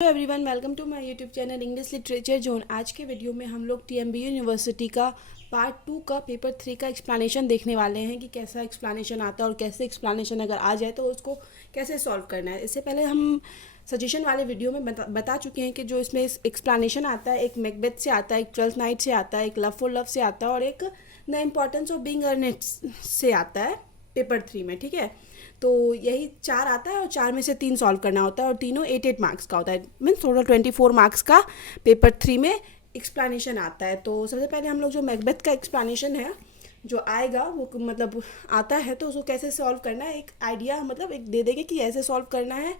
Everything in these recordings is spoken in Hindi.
Hello everyone, welcome to my YouTube channel English literature zone. आज के वीडियो में हम लोग टीएमबी यूनिवर्सिटी का पार्ट 2 का पेपर 3 का एक्सप्लेनेशन देखने वाले हैं कि कैसा एक्सप्लेनेशन आता है और कैसे एक्सप्लेनेशन अगर आ जाए तो उसको कैसे सॉल्व करना है। इससे पहले हम सजेशन वाले वीडियो में बता चुके हैं कि जो इसमें एक्सप्लेनेशन आता है, एक मैकबेथ से आता है, एक ट्वेल्थ नाइट से आता है, एक लव फॉर लव से आता है और एक the importance of being earnest से आता है पेपर 3 में। ठीक है, तो यही 4 आता है और 4 में से 3 सॉल्व करना होता है और तीनों 8 मार्क्स का होता है। मीन्स टोटल 24 मार्क्स का पेपर 3 में एक्सप्लेनेशन आता है। तो सबसे पहले हम लोग जो मैकबेथ का एक्सप्लेनेशन है जो आएगा वो मतलब आता है तो उसको कैसे सॉल्व करना है एक आइडिया मतलब एक दे देंगे कि ऐसे सॉल्व करना है।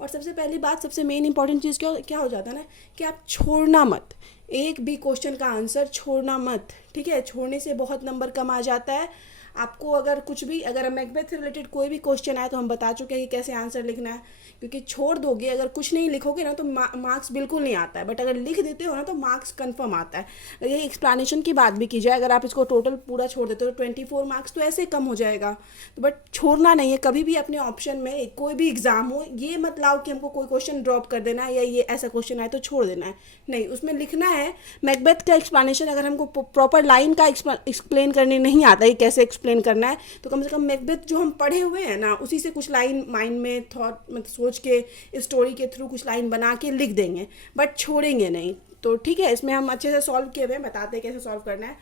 और सबसे पहली बात, सबसे मेन इंपॉर्टेंट चीज़ क्या हो जाता है ना कि आप छोड़ना मत, एक भी क्वेश्चन का आंसर छोड़ना मत। ठीक है, छोड़ने से बहुत नंबर कम आ जाता है। आपको अगर कुछ भी, अगर मैकबेथ से रिलेटेड कोई भी क्वेश्चन आए तो हम बता चुके हैं कि कैसे आंसर लिखना है, क्योंकि छोड़ दोगे, अगर कुछ नहीं लिखोगे ना तो मार्क्स बिल्कुल नहीं आता है, बट अगर लिख देते हो ना तो मार्क्स कंफर्म आता है। ये एक्सप्लेनेशन की बात भी की जाए, अगर आप इसको टोटल पूरा छोड़ देते हो तो 24 मार्क्स तो ऐसे कम हो जाएगा। तो बट छोड़ना नहीं है कभी भी अपने ऑप्शन में, कोई भी एग्जाम हो ये मत लाओ कि हमको कोई क्वेश्चन ड्रॉप कर देना है या ये ऐसा क्वेश्चन आए तो छोड़ देना है, नहीं, उसमें लिखना है। मैकबेथ का एक्सप्लेनेशन अगर हमको प्रॉपर लाइन का एक्सप्लेन करने नहीं आता है कैसे एक्सप्लेन करना है तो कम से कम मैकबेथ जो हम पढ़े हुए हैं ना उसी से कुछ लाइन माइंड में थॉट मतलब सोच के स्टोरी के थ्रू कुछ लाइन बना के लिख देंगे, बट छोड़ेंगे नहीं। तो ठीक है, इसमें हम अच्छे से सॉल्व किए हुए हैं, बताते हैं कैसे सॉल्व करना है।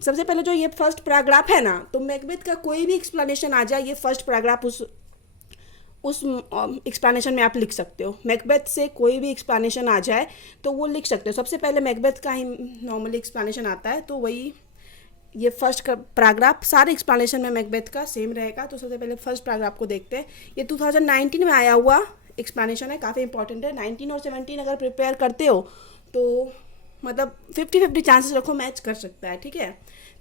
सबसे पहले जो ये फर्स्ट पैराग्राफ है ना, तो मैकबेथ का कोई भी एक्सप्लेनेशन आ जाए, ये फर्स्ट पैराग्राफ उस एक्सप्लेनेशन में आप लिख सकते हो। मैकबेथ से कोई भी एक्सप्लेनेशन आ जाए तो वो लिख सकते हो। सबसे पहले मैकबेथ का ही नॉर्मली एक्सप्लेनेशन आता है तो वही ये फर्स्ट पैराग्राफ सारे एक्सप्लेनेशन में मैकबेथ का सेम रहेगा। तो सबसे पहले फर्स्ट पैराग्राफ को देखते हैं। ये 2019 में आया हुआ एक्सप्लेनेशन है, काफ़ी इंपॉर्टेंट है। 19 और 17 अगर प्रिपेयर करते हो तो मतलब 50-50 चांसेस रखो मैच कर सकता है। ठीक है,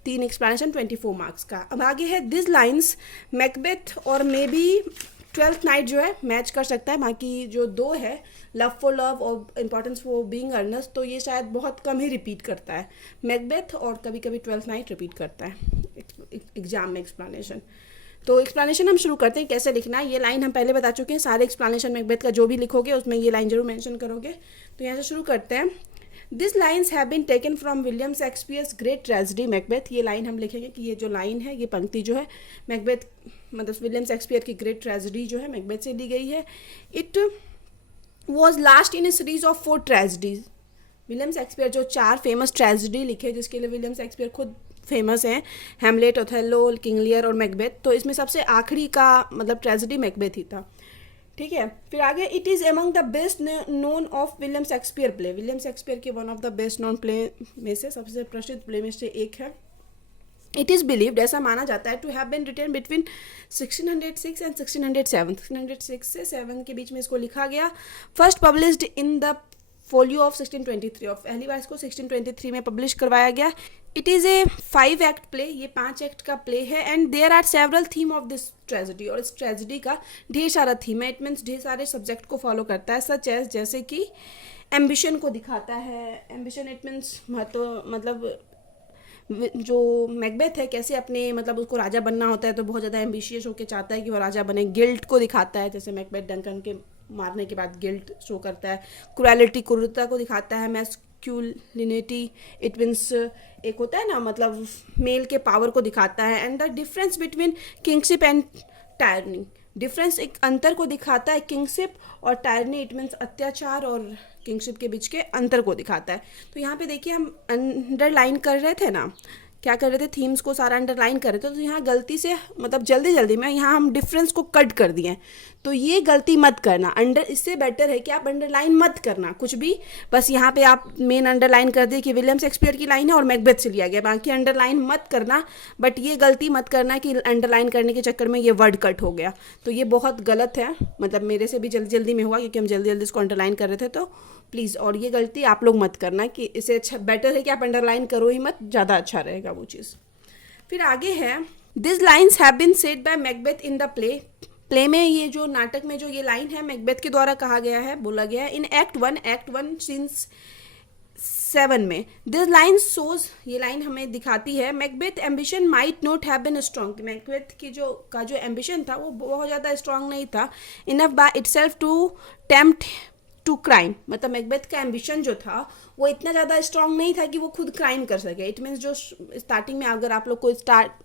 3 एक्सप्लेनेशन 24 मार्क्स का। अब आगे है दिस लाइन्स मैकबेथ और मे बी ट्वेल्थ नाइट जो है मैच कर सकता है। बाकी जो 2 है लव फॉर लव और इम्पॉर्टेंस फॉर बीइंग अर्नेस्ट, तो ये शायद बहुत कम ही रिपीट करता है मैकबेथ, और कभी कभी ट्वेल्थ नाइट रिपीट करता है एग्जाम में एक्सप्लेनेशन। तो एक्सप्लेनेशन हम शुरू करते हैं कैसे लिखना है। ये लाइन हम पहले बता चुके हैं, सारे एक्सप्लेनेशन मैकबेथ का जो भी लिखोगे उसमें ये लाइन जरूर मेंशन करोगे। तो यहाँ से शुरू करते हैं। This lines have been taken from William Shakespeare's great tragedy Macbeth. ये लाइन हम लिखेंगे कि ये जो लाइन है, ये पंक्ति जो है मैकबेथ मतलब विलियम शेक्सपियर की ग्रेट ट्रेजेडी जो है मैकबेथ से ली गई है। It was last in A series of 4 tragedies. William Shakespeare जो 4 फेमस ट्रेजेडी लिखे जिसके लिए विलियम शेक्सपियर खुद फेमस हैं, हैमलेट, ओथेलो, किंग लियर और मैकबेथ, तो इसमें सबसे आखिरी का मतलब ट्रेजेडी मैकबेथ ही था। ठीक है, फिर आगे it is among the best known of William Shakespeare play. William Shakespeare के one of the best known play में से सबसे प्रसिद्ध प्ले में से एक है। इट इज़ बिलीव्ड, ऐसा माना जाता है, to have been written between 1606 and 1607। 1606 से 7 के बीच में इसको लिखा गया। First published in the folio of 1623, और पहली बार इसको 1623 में पब्लिश करवाया गया। It is a 5 act play, ये 5 एक्ट का प्ले है। And there are several theme of this tragedy, और इस ट्रेजेडी का ढेर सारा थीम है। इट मीन्स ढेर सारे सब्जेक्ट को फॉलो करता है, सच एज जैसे कि एम्बिशन को दिखाता है। एम्बिशन इट मीन्स मतलब जो मैकबेथ है कैसे अपने मतलब उसको राजा बनना होता है तो बहुत ज़्यादा एम्बिशियस होकर चाहता है कि वो राजा बने। गिल्ट को दिखाता है, जैसे मैकबेथ डंकन के मारने के बाद गिल्ट शो करता है। क्रुएलिटी, क्रूरता को दिखाता है। मैस्कुलिनिटी इट मीन्स एक होता है ना मतलब मेल के पावर को दिखाता है। And the difference between kingship and tyranny, difference एक अंतर को दिखाता है। किंगशिप और टायरनी इट मीन्स अत्याचार और किंगशिप के बीच के अंतर को दिखाता है। तो यहाँ पे देखिए हम अंडरलाइन कर रहे थे ना, क्या कर रहे थे, थीम्स को सारा अंडरलाइन कर रहे थे, तो यहाँ गलती से मतलब जल्दी जल्दी में यहाँ हम डिफरेंस को कट कर दिए। तो ये गलती मत करना, इससे बेटर है कि आप अंडरलाइन मत करना कुछ भी, बस यहाँ पे आप मेन अंडरलाइन कर दिए कि विलियम शेक्सपियर की लाइन है और मैकबेथ से लिया गया, बाकी अंडरलाइन मत करना। बट ये गलती मत करना कि अंडरलाइन करने के चक्कर में ये वर्ड कट हो गया, तो ये बहुत गलत है। मतलब मेरे से भी जल्दी जल्दी में हुआ क्योंकि हम जल्दी जल्दी इसको अंडरलाइन कर रहे थे, तो प्लीज़, और ये गलती आप लोग मत करना कि इसे अच्छा बेटर है कि आप अंडरलाइन करो ही मत, ज़्यादा अच्छा रहेगा वो चीज़। फिर आगे है this lines have been said by Macbeth in the play में ये जो नाटक में जो ये लाइन है मैकबेथ के द्वारा कहा गया है, बोला गया है। इन एक्ट 1 सीन्स 7 में दिस लाइन सोज, ये लाइन हमें दिखाती है Macbeth ambition might not have been strong. Macbeth की जो एम्बिशन था वो बहुत ज़्यादा स्ट्रॉन्ग नहीं था। Enough by itself to tempt to crime, मतलब मैकबेथ का एम्बिशन जो था वो इतना ज़्यादा स्ट्रांग नहीं था कि वो खुद क्राइम कर सके। इट मीन्स जो स्टार्टिंग में अगर आप लोग को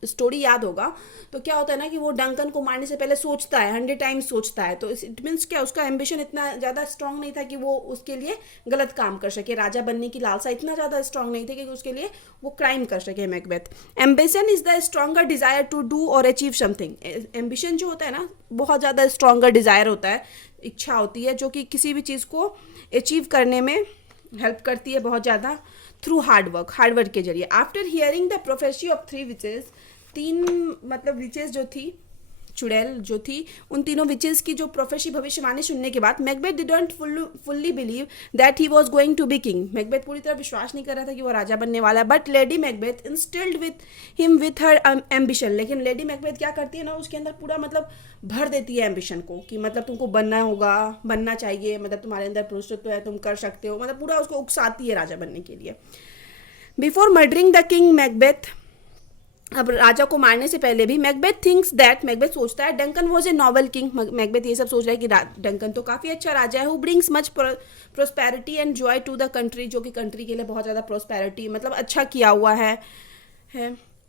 स्टोरी याद होगा तो क्या होता है ना कि वो डंकन को मारने से पहले सोचता है, 100 टाइम्स सोचता है। तो इट मीन्स क्या, उसका एम्बिशन इतना ज़्यादा स्ट्रांग नहीं था कि वो उसके लिए गलत काम कर सके। राजा बनने की लालसा इतना ज़्यादा स्ट्रांग नहीं थी कि उसके लिए वो क्राइम कर सके Macbeth. Ambition is the stronger desire to do और अचीव समथिंग। एम्बिशन जो होता है ना, बहुत ज़्यादा स्ट्रॉन्गर डिजायर होता है, इच्छा होती है जो कि किसी भी चीज़ को अचीव करने में हेल्प करती है बहुत ज़्यादा, थ्रू हार्डवर्क के जरिए। After hearing the prophecy of 3 witches, 3 मतलब विचेस जो थी, चुड़ैल जो थी, उन तीनों विचेस की जो प्रोफेसी भविष्यवाणी सुनने के बाद Macbeth didn't fully believe that he was going to be king. Macbeth पूरी तरह विश्वास नहीं कर रहा था कि वो राजा बनने वाला है। But lady Macbeth instilled with him with her ambition. लेकिन लेडी मैकबेथ क्या करती है ना, उसके अंदर पूरा मतलब भर देती है एम्बिशन को कि मतलब तुमको बनना होगा, बनना चाहिए, मतलब तुम्हारे अंदर पुरुषत्व है, तुम कर सकते हो, मतलब पूरा उसको उकसाती है राजा बनने के लिए। Before murdering the king Macbeth, अब राजा को मारने से पहले भी मैकबेथ थिंक्स दैट, मैकबेथ सोचता है Duncan was A noble king. Macbeth ये सब सोच रहा है कि डंकन तो काफ़ी अच्छा राजा है, who brings much prosperity and joy to the country, जो कि कंट्री के लिए बहुत ज़्यादा प्रोस्पेरिटी मतलब अच्छा किया हुआ है।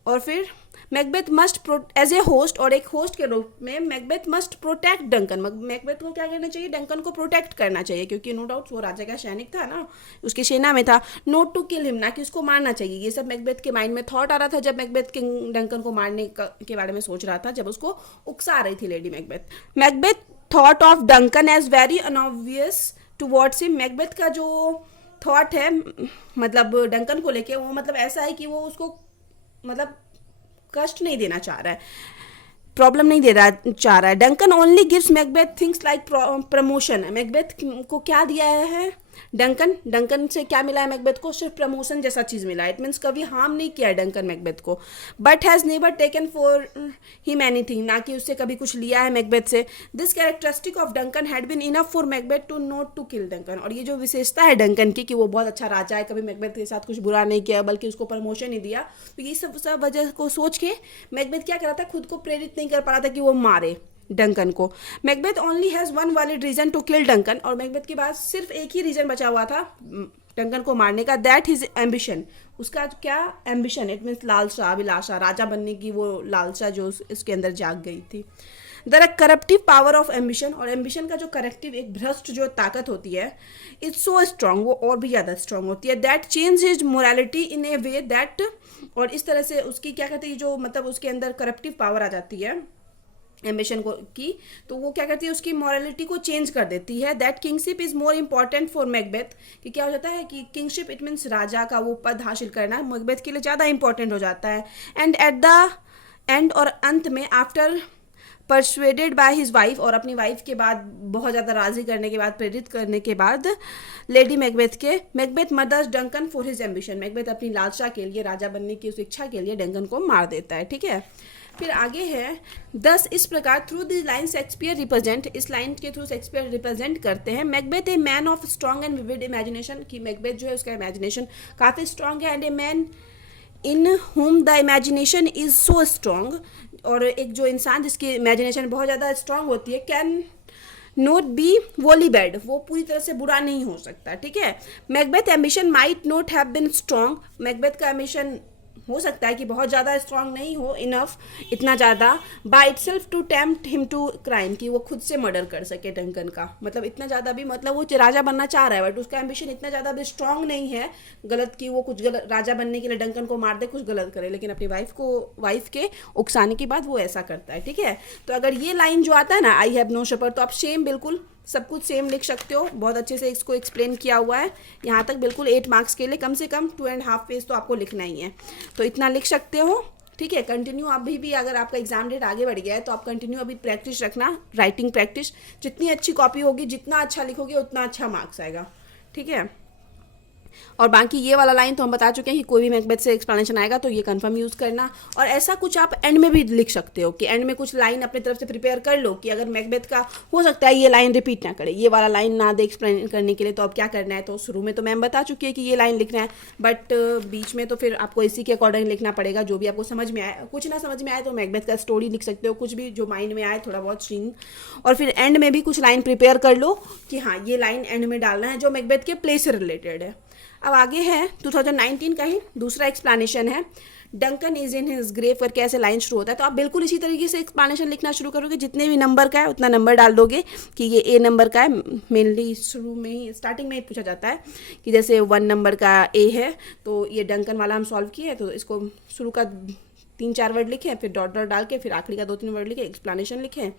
और फिर Macbeth must as a host, और एक होस्ट के रूप में Macbeth must protect Duncan. Macbeth को क्या करना चाहिए, डंकन को प्रोटेक्ट करना चाहिए, क्योंकि नो डाउट वो राजा का सैनिक था ना, उसकी सेना में था। नोट टू किल हिम, ना कि उसको मारना चाहिए। ये सब मैकबेथ के माइंड में थॉट आ रहा था जब मैकबेथ किंग डंकन को मारने के बारे में सोच रहा था, जब उसको उकसा रही थी lady Macbeth. Macbeth thought of Duncan as very unobvious towards him. Macbeth का जो थॉट है मतलब डंकन को लेके, वो मतलब ऐसा है कि वो उसको मतलब कष्ट नहीं देना चाह रहा है, प्रॉब्लम नहीं दे रहा चाह रहा है। Duncan only gives Macbeth things like promotion. Macbeth को क्या दिया है डंकन से क्या मिला है मैकबेथ को, सिर्फ प्रमोशन जैसा चीज़ मिला है। इट मीन्स कभी हार्म नहीं किया है डंकन मैकबेथ को। But has never taken for him anything, ना कि उससे कभी कुछ लिया है मैकबेथ से। This characteristic of Duncan had been enough for Macbeth to not to kill Duncan. और ये जो विशेषता है डंकन की कि वो बहुत अच्छा राजा है, कभी मैकबेथ के साथ कुछ बुरा नहीं किया बल्कि उसको प्रमोशन ही दिया, तो ये सब वजह को सोच के मैकबेथ क्या कर रहा था, खुद को प्रेरित नहीं कर पा रहा था कि वो मारे डंकन को। Macbeth only has one valid reason to kill Duncan, और मैकबेथ के पास सिर्फ एक ही रीजन बचा हुआ था डंकन को मारने का, दैट हिज एम्बिशन। उसका क्या एम्बिशन, इट मीन्स लालसा, अभिलाषा, राजा बनने की वो लालसा जो इसके अंदर जाग गई थी। द करप्टिव पावर ऑफ एम्बिशन, और एम्बिशन का जो करप्टिव एक भ्रष्ट जो ताकत होती है, इट्स सो स्ट्रांग, वो और भी ज़्यादा स्ट्रांग होती है। That change his morality in A way that, और इस तरह से उसकी क्या कहते हैं जो मतलब उसके अंदर करप्टिव पावर आ जाती है एम्बिशन को की, तो वो क्या करती है उसकी मॉरलिटी को चेंज कर देती है। That kingship is more important for Macbeth, कि क्या हो जाता है कि किंगशिप इट मीन्स राजा का वो पद हासिल करना मैकबेथ के लिए ज़्यादा इंपॉर्टेंट हो जाता है। एंड एट द एंड, और अंत में, after persuaded by his wife, और अपनी वाइफ के बाद बहुत ज़्यादा राजी करने के बाद, प्रेरित करने के बाद Lady Macbeth murders Duncan for his ambition. Macbeth अपनी लालसा के लिए, राजा बनने की उस इच्छा के लिए डंकन को मार देता है। ठीक है, फिर आगे है, दस इस प्रकार through this line Shakespeare represent, इस लाइन के थ्रू शेक्सपियर रिप्रेजेंट करते हैं Macbeth a man of strong and vivid imagination, कि मैकबेथ जो है उसका इमेजिनेशन काफ़ी स्ट्रॉन्ग है, and a man in whom the imagination is so strong, और एक जो इंसान जिसकी इमेजिनेशन बहुत ज़्यादा स्ट्रॉन्ग होती है, कैन नोट बी वोली बैड, वो पूरी तरह से बुरा नहीं हो सकता। ठीक है, Macbeth ambition might note have been strong, Macbeth का एम्बिशन हो सकता है कि बहुत ज़्यादा स्ट्रांग नहीं हो, इनफ, इतना ज़्यादा, by itself to tempt him to crime, कि वो खुद से मर्डर कर सके डंकन का, मतलब इतना ज़्यादा भी, मतलब वो राजा बनना चाह रहा है बट उसका एम्बिशन इतना ज़्यादा भी स्ट्रांग नहीं है गलत कि वो कुछ गलत राजा बनने के लिए डंकन को मार दे, कुछ गलत करे, लेकिन अपनी वाइफ के उकसाने के बाद वो ऐसा करता है। ठीक है, तो अगर ये लाइन जो आता है ना, आई हैव नो शेपर, तो आप सेम बिल्कुल सब कुछ सेम लिख सकते हो, बहुत अच्छे से इसको एक्सप्लेन किया हुआ है यहाँ तक, बिल्कुल 8 मार्क्स के लिए कम से कम 2.5 पेज तो आपको लिखना ही है, तो इतना लिख सकते हो। ठीक है, कंटिन्यू अभी भी अगर आपका एग्जाम डेट आगे बढ़ गया है तो आप कंटिन्यू अभी प्रैक्टिस रखना, राइटिंग प्रैक्टिस, जितनी अच्छी कॉपी होगी, जितना अच्छा लिखोगे उतना अच्छा मार्क्स आएगा। ठीक है, और बाकी ये वाला लाइन तो हम बता चुके हैं कि कोई भी मैकबेथ से एक्सप्लेनेशन आएगा तो ये कंफर्म यूज़ करना। और ऐसा कुछ आप एंड में भी लिख सकते हो कि एंड में कुछ लाइन अपनी तरफ से प्रिपेयर कर लो कि अगर मैकबेथ का हो सकता है ये लाइन रिपीट ना करे, ये वाला लाइन ना दे एक्सप्लेन करने के लिए, तो अब क्या करना है, तो शुरू में तो मैम बता चुकी है कि ये लाइन लिखना है, बट बीच में तो फिर आपको इसी के अकॉर्डिंग लिखना पड़ेगा जो भी आपको समझ में आए। कुछ ना समझ में आए तो मैकबेथ का स्टोरी लिख सकते हो, कुछ भी जो माइंड में आए थोड़ा बहुत सीन, और फिर एंड में भी कुछ लाइन प्रिपेयर कर लो कि हाँ ये लाइन एंड में डालना है जो मैकबेथ के प्ले से रिलेटेड है। अब आगे है 2019 का ही दूसरा एक्सप्लेनेशन है, Duncan is in his grave करके ऐसे लाइन शुरू होता है। तो आप बिल्कुल इसी तरीके से एक्सप्लेनेशन लिखना शुरू करोगे, जितने भी नंबर का है उतना नंबर डाल दोगे कि ये ए नंबर का है। मेनली शुरू में ही स्टार्टिंग में ही पूछा जाता है कि जैसे 1 नंबर का ए है तो ये डंकन वाला हम सॉल्व किए, तो इसको शुरू का 3-4 वर्ड लिखें, फिर डॉट डॉट डाल के फिर आखिरी का 2-3 वर्ड लिखे, एक्सप्लेनेशन लिखें,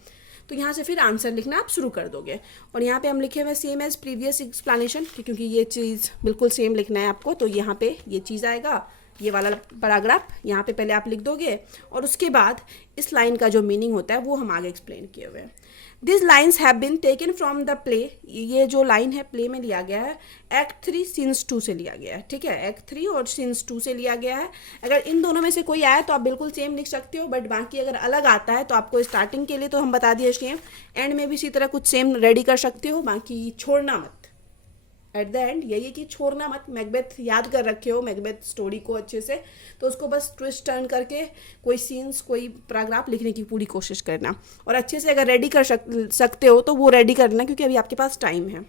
तो यहाँ से फिर आंसर लिखना आप शुरू कर दोगे। और यहाँ पे हम लिखे हुए सेम एज प्रीवियस एक्सप्लेनेशन, क्योंकि ये चीज़ बिल्कुल सेम लिखना है आपको, तो यहाँ पे ये चीज़ आएगा, ये वाला पैराग्राफ यहाँ पे पहले आप लिख दोगे और उसके बाद इस लाइन का जो मीनिंग होता है वो हम आगे एक्सप्लेन किए हुए हैं। This lines have been taken from the play, ये जो लाइन है प्ले में लिया गया है, एक्ट 3 सीन्स 2 से लिया गया है, ठीक है, एक्ट 3 और सीन्स 2 से लिया गया है। अगर इन दोनों में से कोई आया तो आप बिल्कुल सेम लिख सकते हो, बट बाकी अगर अलग आता है तो आपको स्टार्टिंग के लिए तो हम बता दिए सेम, एंड में भी इसी तरह कुछ सेम रेडी कर सकते हो, बाकी छोड़ना मत। एट द एंड यही है कि छोड़ना मत, मैकबेथ याद कर रखे हो मैकबेथ स्टोरी को अच्छे से, तो उसको बस ट्विस्ट टर्न करके कोई सीन्स कोई पैराग्राफ लिखने की पूरी कोशिश करना, और अच्छे से अगर रेडी कर सकते हो तो वो रेडी करना, क्योंकि अभी आपके पास टाइम है।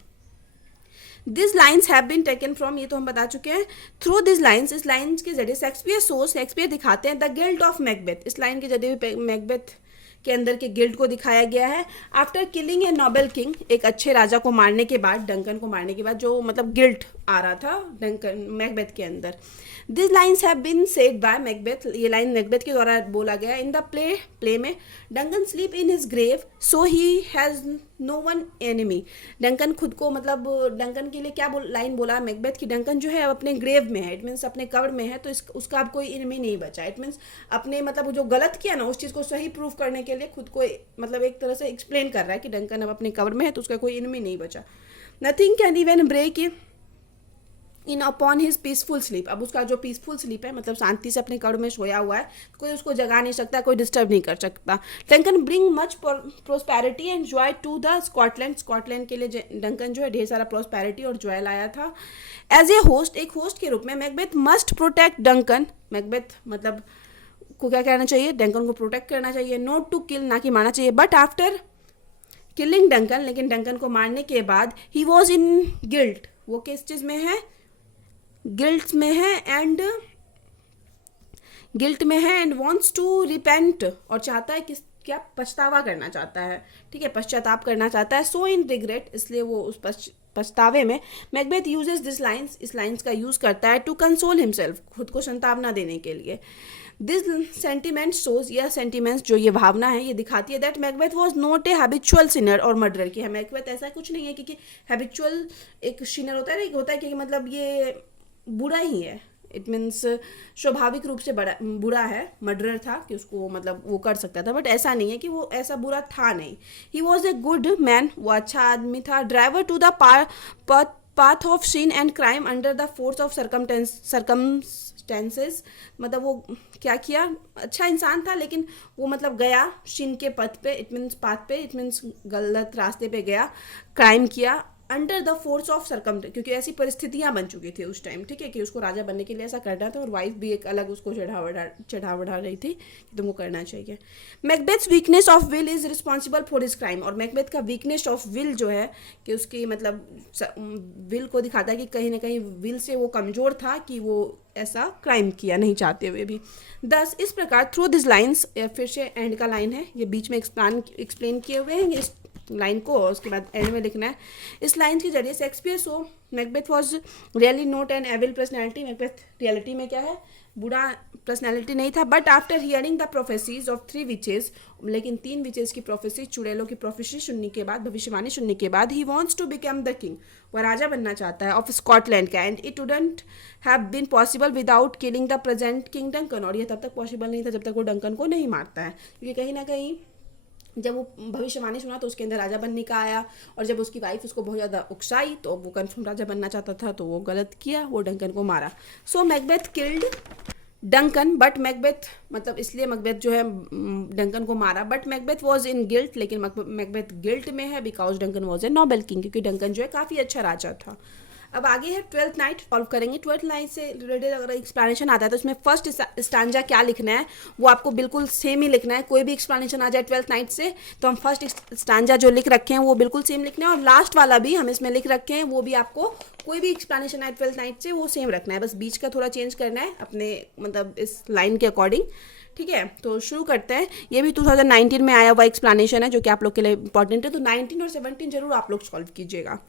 This lines have been taken from, ये तो हम बता चुके हैं। थ्रू दिस लाइन्स, इस लाइन्स के जरिए शेक्सपियर दिखाते हैं द गिल्ट ऑफ मैकबेथ, इस लाइन के जरिए मैकबेथ के अंदर के गिल्ट को दिखाया गया है। आफ्टर किलिंग ए नोबल किंग, एक अच्छे राजा को मारने के बाद, डंकन को मारने के बाद जो मतलब गिल्ट आ रहा था डंकन मैकबेथ के अंदर। This lines have been said by Macbeth, ये लाइन मैकबेथ के द्वारा बोला गया। इन द प्ले में Duncan sleep in his grave so he has no one enemy, डंकन खुद को मतलब डंकन के लिए क्या लाइन बोला मैकबेथ की, डंकन जो है अब अपने ग्रेव में है, इट मीन्स अपने कब्र में है, तो उसका अब कोई एनिमी नहीं बचा। इट मीन्स अपने मतलब जो गलत किया ना उस चीज़ को सही प्रूफ करने के लिए खुद को मतलब एक तरह से एक्सप्लेन कर रहा है कि डंकन अब अपने कब्र में है तो उसका कोई एनिमी नहीं बचा। Nothing can even break in upon his peaceful sleep, अब उसका जो पीसफुल स्लीप है मतलब शांति से अपने कब्र में सोया हुआ है, कोई उसको जगा नहीं सकता, कोई डिस्टर्ब नहीं कर सकता। Duncan bring much prosperity and joy to the Scotland, Scotland के लिए डंकन जो है ढेर सारा प्रोस्पेरिटी और जॉय लाया था। एज ए होस्ट, एक होस्ट के रूप में Macbeth must protect Duncan, Macbeth मतलब को क्या कहना चाहिए, डंकन को प्रोटेक्ट करना चाहिए, नॉट टू किल, ना कि मारना चाहिए। बट आफ्टर किलिंग डंकन, लेकिन डंकन को मारने के बाद ही वॉज इन गिल्ट, वो किस चीज़ में है, गिल्ट में है एंड वॉन्ट्स टू रिपेंट, और चाहता है कि क्या पछतावा करना चाहता है, ठीक है, पश्चाताप करना चाहता है। सो इन रिग्रेट, इसलिए वो उस पछतावे में मैकबेथ यूजेस दिस लाइन्स, इस लाइन्स का यूज़ करता है टू कंसोल हिमसेल्फ, खुद को संतावना देने के लिए। दिस सेंटिमेंट शोज, यह सेंटिमेंट्स जो ये भावना है ये दिखाती है that Macbeth was not a habitual Sinner और मर्डरर, कि मैकबेथ ऐसा कुछ नहीं है क्योंकि हैबिचुअल एक सिनर होता है ना, एक होता है कि मतलब ये बुरा ही है, इट मीन्स स्वाभाविक रूप से बुरा है, मर्डरर था कि उसको मतलब वो कर सकता था, बट ऐसा नहीं है कि वो ऐसा बुरा था नहीं। He was a good man, वो अच्छा आदमी था। Driven to the path of sin and crime under the force of circumstances, मतलब वो क्या किया, अच्छा इंसान था लेकिन वो मतलब गया सिन के पथ पे, इट मीन्स पाथ पे, इट मीन्स गलत रास्ते पे गया, क्राइम किया under the force of circumstance, क्योंकि ऐसी परिस्थितियां बन चुकी थी उस टाइम, ठीक है, कि उसको राजा बनने के लिए ऐसा करना था, और वाइफ भी एक अलग उसको चढ़ा बढ़ा रही थी कि तुमको करना चाहिए। Macbeth's weakness of will is responsible for his crime, और मैकबेथ का वीकनेस ऑफ विल जो है कि उसकी मतलब विल को दिखाता है कि कहीं ना कहीं विल से वो कमज़ोर था कि वो ऐसा क्राइम किया नहीं चाहते हुए भी। दस इस प्रकार थ्रू दिस लाइन्स, फिर से एंड का लाइन है, ये बीच में एक्सप्लेन किए हुए हैं इस लाइन को, और उसके बाद एंड में लिखना है। इस लाइन के जरिए Shakespeare show Macbeth was really not an evil personality, Macbeth reality में क्या है, बुरा पर्सनैलिटी नहीं था। But after hearing the prophecies of 3 witches, लेकिन 3 विचेस की प्रोफेसी, चुड़ैलों की प्रोफेसी सुनने के बाद, भविष्यवाणी सुनने के बाद, he wants to become the king, वह राजा बनना चाहता है ऑफ स्कॉटलैंड का, and it wouldn't have been possible without killing the present king Duncan, और ये तब तक पॉसिबल नहीं था जब तक वो डंकन को नहीं मारता है, क्योंकि कहीं ना कहीं जब वो भविष्यवाणी सुना तो उसके अंदर राजा बनने का आया, और जब उसकी वाइफ उसको बहुत ज़्यादा उकसाई तो वो कन्फर्म राजा बनना चाहता था, तो वो गलत किया, वो डंकन को मारा। So Macbeth killed Duncan, but Macbeth मतलब इसलिए मैकबेथ जो है डंकन को मारा, but Macbeth was in guilt, लेकिन मैकबेथ गिल्ट में है because Duncan was a noble king, क्योंकि डंकन जो है काफ़ी अच्छा राजा था। अब आगे है ट्वेल्थ नाइट, सॉल्व करेंगे। ट्वेल्थ नाइट से रिलेटेड अगर एक्सप्लेनेशन आता है तो उसमें फर्स्ट स्टांजा क्या लिखना है वो आपको बिल्कुल सेम ही लिखना है। कोई भी एक्सप्लेनेशन आ जाए ट्वेल्थ नाइट से तो हम फर्स्ट स्टांजा जो लिख रखे हैं वो बिल्कुल सेम लिखना है, और लास्ट वाला भी हम इसमें लिख रखे हैं वो भी आपको कोई भी एक्सप्लेनेशन आए ट्वेल्थ नाइट से वो सेम रखना है, बस बीच का थोड़ा चेंज करना है अपने मतलब इस लाइन के अकॉर्डिंग। ठीक है, तो शुरू करते हैं। ये भी 2019 में आया हुआ एक्सप्लेनेशन है जो कि आप लोग के लिए इंपॉर्टेंट है, तो 19 और 17 जरूर आप लोग सॉल्व कीजिएगा।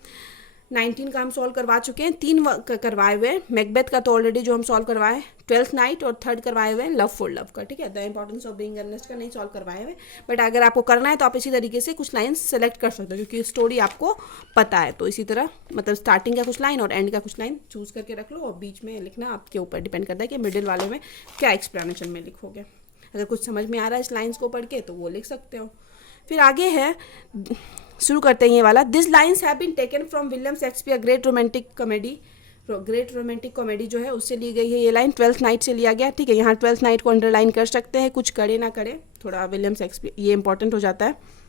19 का हम सॉल्व करवा चुके हैं, 3 करवाए हुए हैं। मैकबेथ का तो ऑलरेडी जो हम सॉल्व करवाए, ट्वेल्थ नाइट और थर्ड करवाए हुए हैं लव फॉर लव का। ठीक है, the importance of being Ernest का नहीं सॉल्व करवाए हुए, बट अगर आपको करना है तो आप इसी तरीके से कुछ लाइन सेलेक्ट कर सकते हो क्योंकि स्टोरी आपको पता है। तो इसी तरह मतलब स्टार्टिंग का कुछ लाइन और एंड का कुछ लाइन चूज करके रख लो, और बीच में लिखना आपके ऊपर डिपेंड करता है कि मिडिल वाले में क्या एक्सप्लेनेशन में लिखोगे। अगर कुछ समझ में आ रहा है इस लाइन्स को पढ़ के तो वो लिख सकते हो। फिर आगे है, शुरू करते हैं ये वाला। This lines have been taken from William Shakespeare great romantic comedy. Great romantic comedy जो है उससे ली गई है ये लाइन, ट्वेल्थ नाइट से लिया गया। ठीक है, यहाँ ट्वेल्थ नाइट को अंडरलाइन कर सकते हैं, कुछ करे ना करे, थोड़ा विलियम शेक्सपियर ये इंपॉर्टेंट हो जाता है।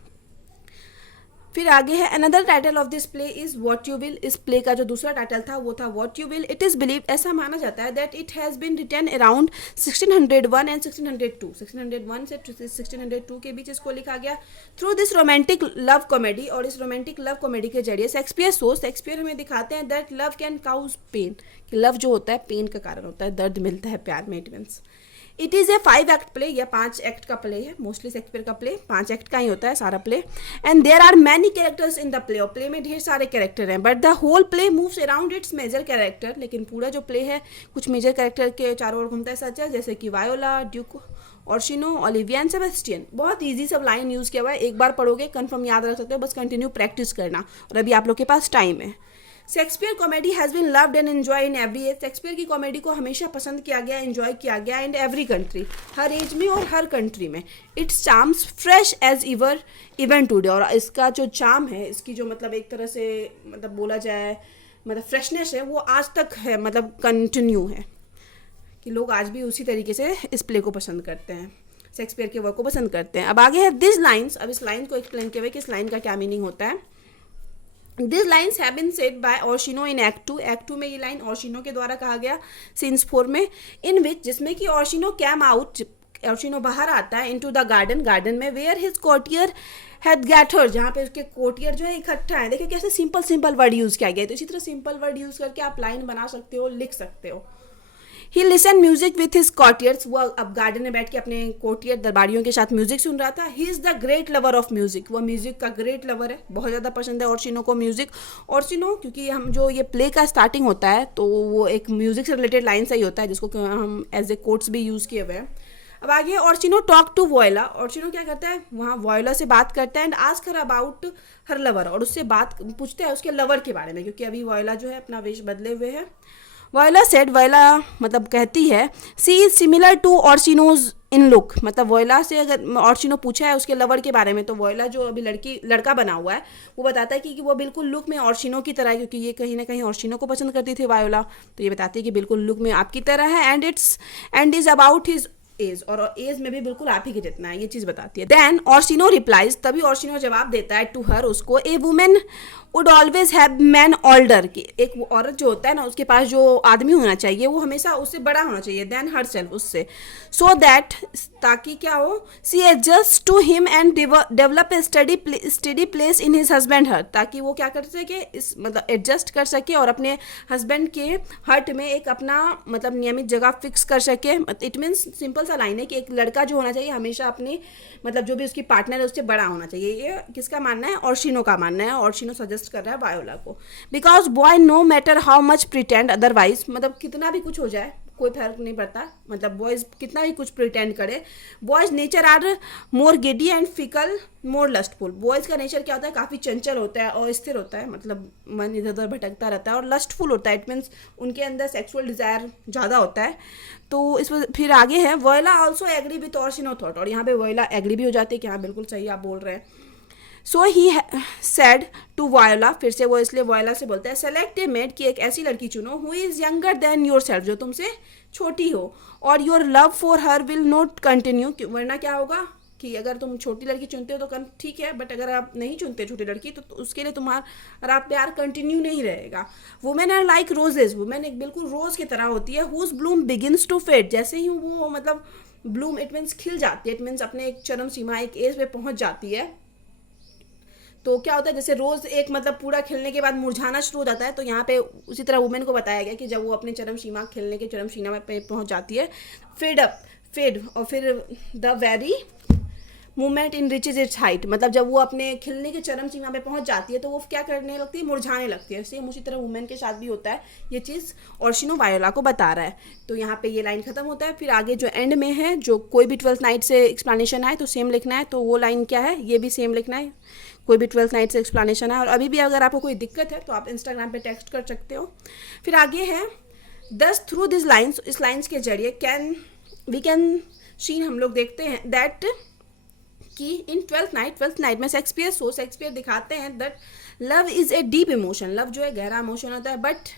फिर आगे है, another title of this play is what you will. इस प्ले का जो दूसरा टाइटल था वो था what you will. It is believe, ऐसा माना जाता है that it has been written around 1601 and 1602। 1601 से 1602 के बीच इसको लिखा गया through this romantic love comedy. और इस रोमांटिक लव कॉमेडी के जरिए शेक्सपियर हमें दिखाते हैं that love can cause pain, कि लव जो होता है पेन का कारण होता है, दर्द मिलता है प्यार में। It means it is a 5 act play, या 5 एक्ट का प्ले है, मोस्टली शेक्सपियर का प्ले 5 एक्ट का ही होता है सारा play. And there are many characters in the play, और प्ले में ढेर सारे कैरेक्टर हैं, but the whole play moves around its major character. लेकिन पूरा जो प्ले है कुछ मेजर कैरेक्टर के चारों ओर घूमता है, सच है जैसे कि Viola, Duke, Orsino, Olivia and Sebastian. बहुत ईजी सब लाइन यूज़ किया हुआ है, एक बार पढ़ोगे कन्फर्म याद रख सकते हो, बस कंटिन्यू प्रैक्टिस करना, और अभी आप लोग के पास टाइम है। Shakespeare comedy has been loved and enjoy in every age. Shakespeare की कॉमेडी को हमेशा पसंद किया गया, एन्जॉय किया गया इन एवरी कंट्री, हर एज में और हर कंट्री में। Its charms fresh as ever even today, और इसका जो चार्म है, इसकी जो मतलब एक तरह से मतलब बोला जाए मतलब फ्रेशनेस है वो आज तक है, मतलब कंटिन्यू है कि लोग आज भी उसी तरीके से इस प्ले को पसंद करते हैं, शेक्सपियर के वर्क को पसंद करते हैं। अब आगे है दिस लाइन्स। अब इस लाइन को एक्सप्लेन किया हुआ कि इस लाइन का क्या मीनिंग होता है। This lines have been said by Orsino in act 2। Act 2 में ये लाइन ऑर्शिनो के द्वारा कहा गया, सीन्स 4 में, इन विच जिसमें कि ऑर्शिनो कैम आउट, ऑर्शिनो बाहर आता है, इनटू द गार्डन, गार्डन में, वेयर हिज कोर्टियर हैड गैथर्ड, जहाँ पे उसके कोर्टियर जो है इकट्ठा है। देखिए कैसे सिंपल वर्ड यूज़ किया गया है, तो इसी तरह सिंपल वर्ड यूज़ करके आप लाइन बना सकते हो, लिख सकते हो। ही लिसन म्यूजिक विथ हिज कॉटियर्स, वो अब गार्डन में बैठ के अपने कोटियर दरबारियों के साथ म्यूजिक सुन रहा था। He is the great lover of music, वो म्यूजिक का ग्रेट लवर है, बहुत ज़्यादा पसंद है ऑर्शिनो को म्यूजिक। ऑर्शिनो क्योंकि हम जो ये प्ले का स्टार्टिंग होता है तो वो एक म्यूजिक से रिलेटेड लाइन से ही होता है, जिसको हम एज ए कोट्स भी यूज़ किए हुए हैं। अब आगे ऑर्शिनो टॉक टू वॉयला। ऑर्शिनो क्या करता है, वहाँ वॉयला से बात करता है, and ask her about her lover, और उससे बात पूछता है उसके लवर के बारे में, क्योंकि अभी वॉयला जो है अपना वेश बदले हुए है। वॉयला सेड, वॉयला मतलब कहती है, she is similar to Orsino's in look, मतलब वॉयला से अगर ऑर्शिनो पूछा है उसके लवर के बारे में तो वॉयला जो अभी लड़का बना हुआ है वो बताता है कि वो बिल्कुल लुक में ऑर्शिनो की तरह है, क्योंकि ये कहीं ना कहीं ऑर्शिनो को पसंद करती थी वायोला, तो ये बताती है कि बिल्कुल लुक में आपकी तरह है, and is about his age, और एज में भी बिल्कुल आप ही के जितना है, ये चीज़ बताती है। देन ऑर्शिनो रिप्लाइज, तभी ऑर्शिनो जवाब देता है टू हर, उसको, a women would always have man older, की एक औरत जो होता है ना उसके पास जो आदमी होना चाहिए वो हमेशा उससे बड़ा होना चाहिए, देन हर सेल्फ, उससे, सो दैट, ताकि क्या हो, she adjust to him and develop a steady place in his husband heart, ताकि वो क्या कर सके, इस मतलब एडजस्ट कर सके और अपने हस्बैंड के हर्ट में एक अपना मतलब नियमित जगह फिक्स कर सके। इट मीन्स सिंपल सा लाइन है कि एक लड़का जो होना चाहिए हमेशा अपने मतलब जो भी उसकी पार्टनर है उससे बड़ा होना चाहिए। ये किसका मानना है, ऑर्शिनो का मानना है। ऑर्शिनो सजेस्ट कर रहा है वायोला को, because boy no matter how much pretend otherwise, मतलब कितना भी कुछ हो जाए, कोई फर्क नहीं पड़ता, मतलब बॉयज़ कितना भी कुछ प्रिटेंड करे। Boys nature are more giddy and fickle, more lustful. Boys का नेचर क्या होता है, काफ़ी चंचल होता है और स्थिर होता है, मतलब मन इधर उधर भटकता रहता है, और लस्टफुल होता है, इट मीन्स उनके अंदर सेक्सुअल डिज़ायर ज़्यादा होता है। तो इस फिर आगे है वोयला ऑल्सो एग्री विथ ऑर्शिनो थॉट, और यहाँ पे वोयला एग्री भी हो जाती है कि हाँ बिल्कुल सही आप बोल रहे हैं। सो ही सेड टू वायोला, फिर से वो इसलिए वायोला से बोलता है, सेलेक्ट ए मेड, कि एक ऐसी लड़की चुनो who is younger than your self, जो तुमसे छोटी हो, और your love for her will not continue, वरना क्या होगा कि अगर तुम छोटी लड़की चुनते हो तो ठीक है, बट अगर आप नहीं चुनते छोटी लड़की तो उसके लिए तुम्हारा प्यार कंटिन्यू नहीं रहेगा। Women are like roses, women एक बिल्कुल रोज़ की तरह होती है, whose bloom begins to fade, जैसे ही वो मतलब ब्लूम इट मीन्स खिल जाती है, इट मीन्स अपने एक चरम सीमा एक एज पे पहुंच जाती है। तो क्या होता है, जैसे रोज़ एक मतलब पूरा खिलने के बाद मुरझाना शुरू हो जाता है, तो यहाँ पे उसी तरह वुमेन को बताया गया कि जब वो अपने चरम सीमा खिलने के चरम सीमा पे पहुँच जाती है, फेड और फिर the very movement in reaches its height, मतलब जब वो अपने खिलने के चरम सीमा पे पहुंच जाती है तो वो क्या करने लगती है, मुरझाने लगती है। सेम उसी तरह वुमेन के साथ भी होता है, ये चीज़ ऑर्शिनो वायोला को बता रहा है। तो यहाँ पे ये लाइन खत्म होता है। फिर आगे जो एंड में है, जो कोई भी 12th नाइट से एक्सप्लेनेशन आए तो सेम लिखना है, तो वो लाइन क्या है, ये भी सेम लिखना है, कोई भी 12th नाइट से एक्सप्लेनेशन है। और अभी भी अगर आपको कोई दिक्कत है तो आप इंस्टाग्राम पे टेक्स्ट कर सकते हो। फिर आगे है दस थ्रू दिस लाइन्स, इस लाइन्स के जरिए वी कैन सी, हम लोग देखते हैं दैट कि इन 12th नाइट में शेक्सपियर दिखाते हैं that love is a deep emotion, love जो है गहरा इमोशन होता है, but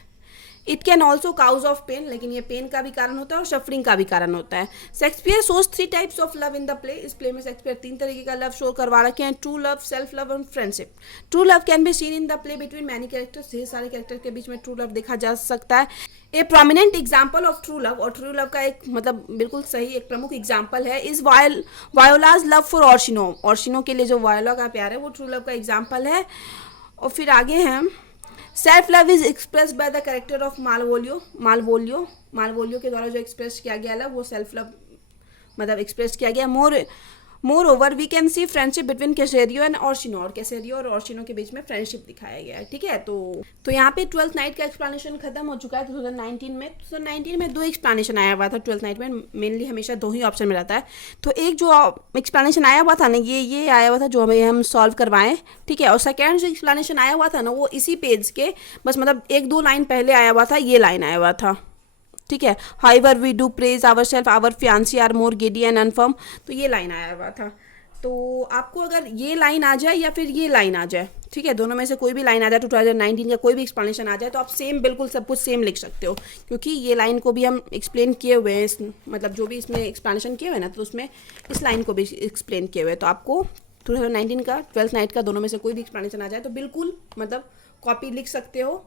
it can also cause of pain, लेकिन ये पेन का भी कारण होता है और सफरिंग का भी कारण होता है। Shakespeare shows 3 types of love in the play, इस प्ले में शेक्सपियर 3 तरीके का लव शो करवा रखे हैं, ट्रू लव, सेल्फ लव और friendship. True love can be seen in the play between many characters, ढेर सारे कैरेक्टर के बीच में ट्रू लव देखा जा सकता है। ए prominent example of true love, और ट्रू लव का एक मतलब बिल्कुल सही एक प्रमुख एग्जाम्पल है, इज वायोलाज लव फॉर ऑर्शिनो के लिए जो वायोला का प्यार है वो ट्रू लव का एग्जाम्पल है। और फिर आगे है self love is expressed by the character of Malvolio के द्वारा जो एक्सप्रेस किया गया लव वो सेल्फ लव मतलब एक्सप्रेस किया गया। Moreover we can see friendship between Cesario and Orsino, और कैसेरियो और ऑर्शिनो के बीच में फ्रेंडशिप दिखाया गया है। ठीक है, तो यहाँ पे 12th नाइट का एक्सप्लेनेशन खत्म हो चुका है 2019 में 2 एक्सप्लेनेशन आया हुआ था 12th नाइट में, मेनली हमेशा 2 ही ऑप्शन में रहता है। तो एक जो एक्सप्लेनेशन आया हुआ था ना, ये आया हुआ था जो हमें हम सॉल्व करवाएं, ठीक है, और सेकेंड जो एक्सप्लेनेशन आया हुआ था ना वो इसी पेज के बस मतलब 1-2 लाइन पहले आया हुआ था, ये लाइन आया हुआ था। ठीक है, however we do praise our self our fancies are more giddy and unfirm, तो ये लाइन आया हुआ था। तो आपको अगर ये लाइन आ जाए या फिर ये लाइन आ जाए, ठीक है, दोनों में से कोई भी लाइन आ जाए, 2019 का कोई भी एक्सप्लेनेशन आ जाए तो आप सेम बिल्कुल सब कुछ सेम लिख सकते हो, क्योंकि ये लाइन को भी हम एक्सप्लेन किए हुए हैं, मतलब जो भी इसमें एक्सप्लेनेशन किए हुए हैं ना तो उसमें इस लाइन को भी एक्सप्लेन किए हुए हैं। तो आपको 2019 का 12th नाइट का दोनों में से कोई भी एक्सप्लेनेशन आ जाए तो बिल्कुल मतलब कॉपी लिख सकते हो।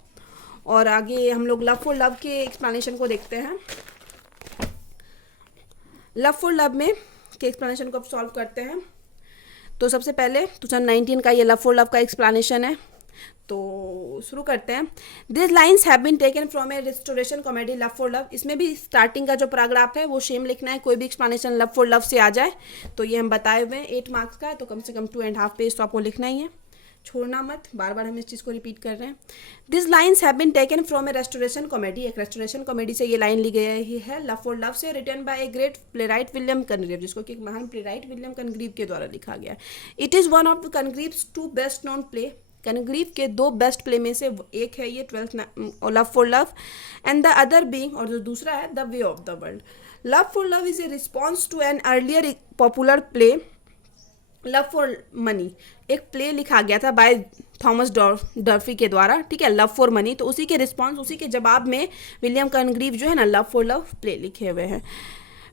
और आगे हम लोग लव फॉर लव के एक्सप्लेनेशन को देखते हैं। लव फॉर लव में के एक्सप्लेनेशन को अब सॉल्व करते हैं। तो सबसे पहले 2019 का ये लव फॉर लव का एक्सप्लेनेशन है, तो शुरू करते हैं। This lines have been taken from a restoration comedy love for love, इसमें भी स्टार्टिंग का जो पैराग्राफ है वो सेम लिखना है, कोई भी एक्सप्लेनेशन लव फॉर लव से आ जाए तो ये हम बताए हुए हैं 8 मार्क्स का है, तो कम से कम 2.5 पेज तो आपको लिखना ही है, छोड़ना मत, बार बार हम इस चीज़ को रिपीट कर रहे हैं। This lines have been taken from a restoration comedy, एक रेस्टोरेशन कॉमेडी से ये लाइन ली गई है, लव फॉर लव से, written by a great playwright William Congreve, जिसको कि एक महान प्लेराइट विलियम कनग्रीव के द्वारा लिखा गया है। It is one of Congreve's 2 best known play, Congreve के 2 बेस्ट प्ले में से एक है ये 12th love for love, and the other being, और जो दूसरा है the way of the world. Love for love is a response to an earlier popular play love for money, एक प्ले लिखा गया था बाय थॉमस डर्फी के द्वारा, ठीक है, लव फॉर मनी, तो उसी के रिस्पॉन्स, उसी के जवाब में विलियम कनग्रीव जो है ना लव फॉर लव प्ले लिखे हुए हैं।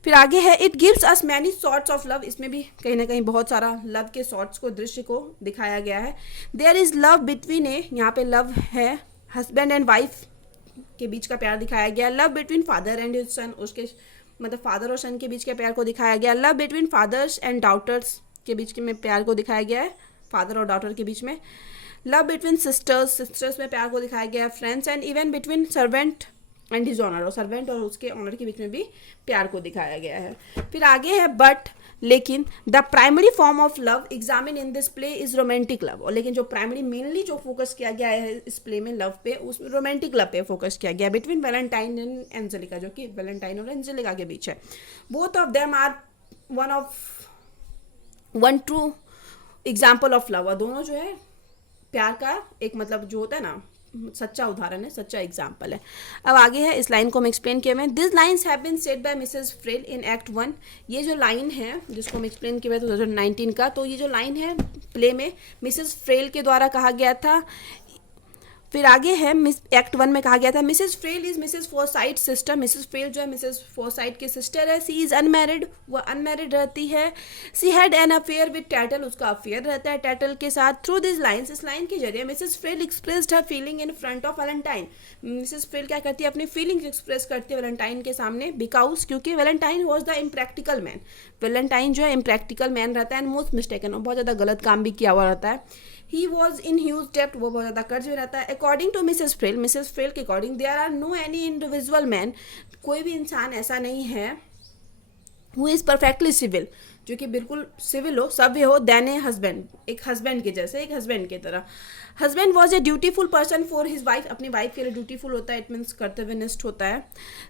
फिर आगे है it gives us many sorts of love, इसमें भी कहीं ना कहीं बहुत सारा लव के सॉर्ट्स को, दृश्य को दिखाया गया है। देयर इज लव बिटवीन ए, यहाँ पे लव है हस्बैंड एंड वाइफ के बीच का प्यार दिखाया गया। Love between father and his son, उसके मतलब फादर और सन के बीच के प्यार को दिखाया गया। Love between fathers and daughters के बीच के में प्यार को दिखाया गया है, फादर और डॉटर के बीच में। लव बिटवीन सिस्टर्स में प्यार को दिखाया गया है। Friends and even between servant and his owner, और सर्वेंट और उसके ऑनर के बीच में भी प्यार को दिखाया गया है। फिर आगे है बट लेकिन the primary form of love examine in this play is romantic love, और लेकिन जो प्राइमरी मेनली जो फोकस किया गया है इस प्ले में लव पे, उस रोमांटिक लव पे फोकस किया गया बिटवीन वैलेंटाइन एंड एंजेलिका, जो कि वैलेंटाइन और एंजेलिका के बीच है. Both of them are one true example of love. और दोनों जो है प्यार का एक मतलब जो होता है ना सच्चा उदाहरण है, सच्चा एग्जाम्पल है. अब आगे है, इस लाइन को हम एक्सप्लेन किए हैं. This lines have been said by Mrs Frail in act 1. ये जो लाइन है जिसको हम एक्सप्लेन किया 2019 का, तो ये जो लाइन है प्ले में मिसेस फ्रेल के द्वारा कहा गया था. फिर आगे है एक्ट 1 में कहा गया था Mrs Frail is Mrs Foresight sister. Mrs Frail जो है मिसेस फोरसाइट की सिस्टर है. सी इज अनमैरिड, वह अनमैरिड रहती है. She had an affair with Tattle, उसका अफेयर रहता है टैटल के साथ. थ्रू दिस लाइन्स, इस लाइन के जरिए Mrs Frail expressed her feeling in front of Valentine. Mrs Frail क्या करती है, अपनी फीलिंग्स एक्सप्रेस करती है वैलेंटाइन के सामने, बिकॉज क्योंकि Valentine was the impractical man. Valentine जो है इम्प्रैक्टिकल मैन रहता है एंड मोस्ट मिस्टेकन, और बहुत ज़्यादा गलत काम भी किया हुआ रहता है. ही वॉज इन ह्यूज डेप्ट, वो बहुत ज़्यादा कर्ज में रहता है. अकॉर्डिंग टू मिसेस फ्रेल के according there are no any individual man, कोई भी इंसान ऐसा नहीं है हु इज़ परफेक्टली सिविल, जो कि बिल्कुल सिविल हो, सभ्य हो, देन ए हस्बैंड, एक हस्बैंड के जैसे, एक हस्बैंड की तरह. Husband was a dutiful person for his wife, अपनी वाइफ के लिए ड्यूटीफुल होता है, इट मीन्स कर्तव्यनिष्ठ होता है.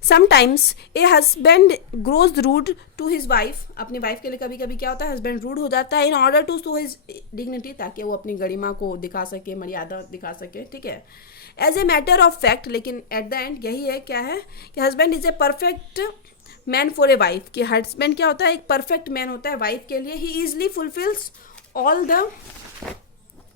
Sometimes a husband grows rude to his wife, अपनी वाइफ के लिए कभी कभी क्या होता है, हस्बैंड रूड हो जाता है in order to show his dignity, ताकि वो अपनी गरिमा को दिखा सके, मर्यादा दिखा सके. ठीक है, as a matter of fact, लेकिन एट द एंड यही है क्या है कि husband is a perfect man for a wife, कि हस्बैंड क्या होता है, एक परफेक्ट मैन होता है वाइफ के लिए. He easily fulfils all the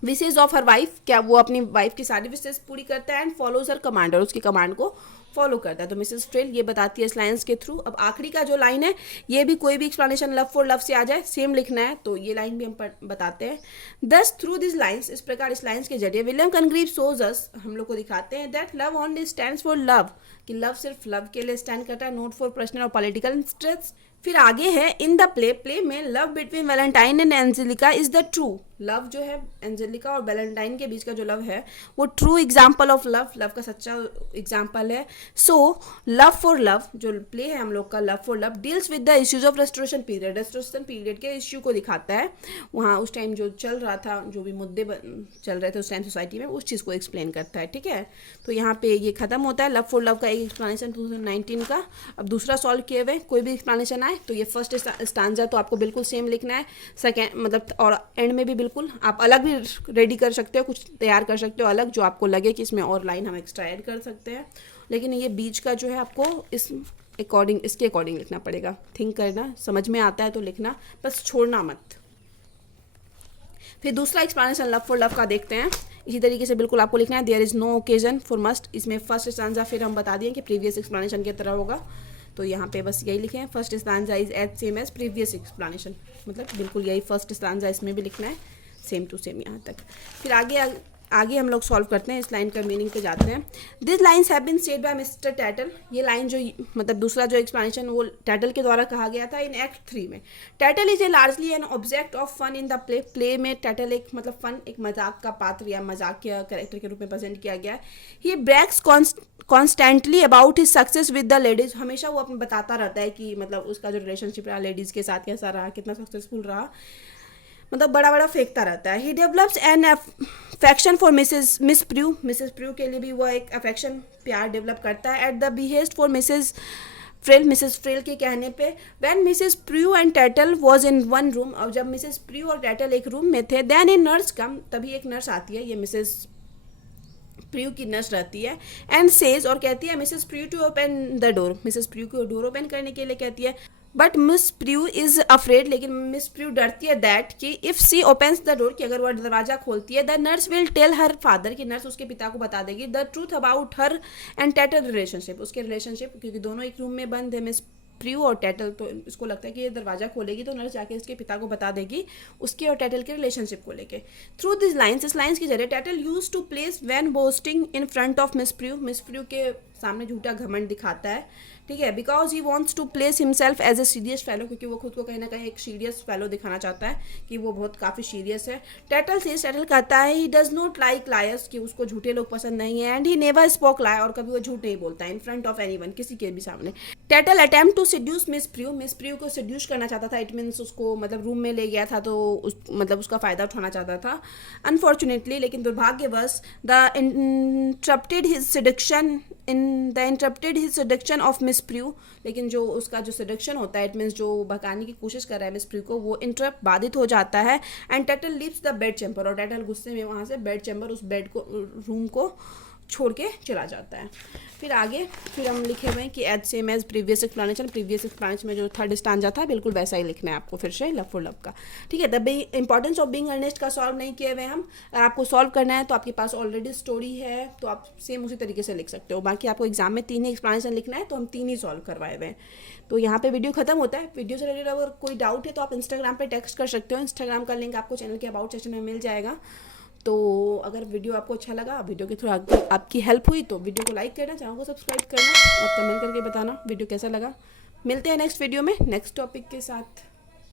wishes of her wife, क्या वो अपनी वाइफ की सारी विशेष पूरी करता है. एंड फॉलोज हर कमांडर, उसकी कमांड को फॉलो करता है. तो मिसेस फ्रेल ये बताती है इस लाइन्स के थ्रू. अब आखिरी का जो लाइन है, ये भी कोई भी एक्सप्लेनेशन लव फॉर लव से आ जाए सेम लिखना है, तो ये लाइन भी हम बताते हैं. दस थ्रू दिस लाइन्स, इस प्रकार इस लाइन्स के जरिए विलियम कनग्रीव शोज अस, हम लोग को दिखाते हैं that love only stands for love, कि लव सिर्फ लव के लिए स्टैंड करता है, नॉट फॉर पर्सनल और पॉलिटिकल इंटरेस्ट. फिर आगे है इन द प्ले में love between Valentine and Angelica is the true love, जो है एंजेलिका और वैलेंटाइन के बीच का जो लव है वो true example of love, love का सच्चा एग्जाम्पल है. सो लव फॉर लव जो प्ले है हम लोग का, love for love deals with the issues of restoration period, restoration period के इश्यू को दिखाता है. वहाँ उस टाइम जो चल रहा था, जो भी मुद्दे चल रहे थे उस टाइम सोसाइटी में, उस चीज़ को एक्सप्लेन करता है. ठीक है, तो यहाँ पे ये खत्म होता है लव फॉर लव का एक एक्सप्लेनेशन 2019 का. अब दूसरा सॉल्व किए हुए कोई भी एक्सप्लेनेशन आए तो ये फर्स्ट स्टांजा तो आपको बिल्कुल सेम लिखना है, सेकेंड मतलब और एंड में भी बिल्कुल आप अलग भी रेडी कर सकते हो, कुछ तैयार कर सकते हो अलग, जो आपको लगे कि इसमें और लाइन हम एक्स्ट्रा ऐड कर सकते हैं. लेकिन ये बीच का जो है आपको इसके अकॉर्डिंग लिखना पड़ेगा. थिंक करना, समझ में आता है तो लिखना, बस छोड़ना मत. फिर दूसरा एक्सप्लेनेशन लव फॉर लव का देखते हैं. इसी तरीके से बिल्कुल आपको लिखना है there is no occasion for must. इसमें फर्स्ट स्टांजा फिर हम बता दिए कि प्रीवियस एक्सप्लेनेशन की तरह होगा, तो यहाँ पे बस यही लिखे हैं first stanza is as same as previous explanation, मतलब बिल्कुल यही फर्स्ट स्टांजा इसमें भी लिखना है, सेम टू सेम यहाँ तक. फिर आगे हम लोग सॉल्व करते हैं, इस लाइन का मीनिंग पे जाते हैं. This lines have been said by mister Tattle, ये लाइन जो मतलब दूसरा जो एक्सप्लेनेशन वो टैटल के द्वारा कहा गया था इन एक्ट 3 में. Tattle is a largely an object of fun in the play में टैटल एक मतलब फन, एक मजाक का पात्र या मजाकिया कैरेक्टर के रूप में प्रेजेंट किया गया है. He brags constantly about his success with the ladies, हमेशा वो अपने बताता रहता है कि मतलब उसका जो रिलेशनशिप रहा लेडीज़ के साथ कैसा रहा, कितना सक्सेसफुल रहा, मतलब बड़ा बड़ा फेंकता रहता है. He develops an affection for Miss Prue के लिए भी वो एक अफेक्शन प्यार डेवलप करता है. At the behest for Mrs Frail के कहने पे. When Mrs Prue and Tattle was in one room, और जब मिसेस प्रू और टैटल एक रूम में थे, देन ए नर्स कम, तभी एक नर्स आती है, ये मिसेस प्रू की नर्स रहती है. एंड सेज, और कहती है Mrs Prue to open the door, Mrs Prue को डोर ओपन करने के लिए कहती है. But miss Prue is afraid, लेकिन मिस प्रू डरती है दैट कि if she opens the door, कि अगर वह दरवाजा खोलती है, the nurse will tell her father, कि नर्स उसके पिता को बता देगी the truth about her and Tattle relationship, उसके रिलेशनशिप, क्योंकि दोनों एक रूम में बंद है मिस प्रू और टैटल, तो इसको लगता है कि ये दरवाजा खोलेगी तो नर्स जाके इसके पिता को बता देगी उसके और टैटल के रिलेशनशिप को लेके. थ्रू दिस लाइन्स, इस लाइन्स के जरिए Tattle use to place when boasting in front of miss Prue के सामने झूठा घमंड दिखाता है, ठीक है, because he wants to place himself as a serious fellow, क्योंकि वो खुद को कहीं ना कहीं एक सीरियस फेलो दिखाना चाहता है कि वो बहुत काफ़ी सीरियस है। टैटल कहता है he does not like lawyers, कि उसको झूठे लोग पसंद नहीं है, एंड ही नेवर स्पोक लाई, और कभी वो झूठ नहीं बोलता है इन फ्रंट ऑफ एनीवन, किसी के भी सामने। Tattle attempt to seduce miss Prue को सेड्यूस करना चाहता था, इट मीन्स उसको मतलब रूम में ले गया था तो मतलब उसका फ़ायदा उठाना चाहता था अनफॉर्चुनेटली, लेकिन दुर्भाग्यवश the interrupted his seduction of miss प्रियो, लेकिन जो उसका जो सेडक्शन होता है, इट मीन्स जो भगाने की कोशिश कर रहा है मिस प्रियो को, वो इंटरप्ट बाधित हो जाता है। And tattle leaves the bed chamber, और टैटल गुस्से में वहाँ से बेड चैम्बर, उस बेड को, रूम को छोड़ के चला जाता है। फिर आगे फिर हम लिखे हुए हैं कि as same as previous explanation में जो थर्ड स्टांजा था बिल्कुल वैसा ही लिखना है आपको फिर से लव फॉर लव का, ठीक है। The importance of being Ernest का सॉल्व नहीं किए हुए हम, अगर आपको सॉल्व करना है तो आपके पास ऑलरेडी स्टोरी है तो आप सेम उसी तरीके से लिख सकते हो। बाकी आपको एग्जाम में 3 ही एक्सप्लेनेशन लिखना है तो हम 3 ही सॉल्व करवाए हुए हैं। तो यहाँ पे वीडियो खत्म होता है। वीडियो से रिलेटेड अगर कोई डाउट है तो आप इंस्टाग्राम पे टेक्स्ट कर सकते हो, इंस्टाग्राम का लिंक आपको चैनल के अबाउट सेक्शन में मिल जाएगा। तो अगर वीडियो आपको अच्छा लगा, वीडियो के थ्रू आपकी हेल्प हुई तो वीडियो को लाइक करना, चैनल को सब्सक्राइब करना और कमेंट करके बताना वीडियो कैसा लगा। मिलते हैं नेक्स्ट वीडियो में नेक्स्ट टॉपिक के साथ।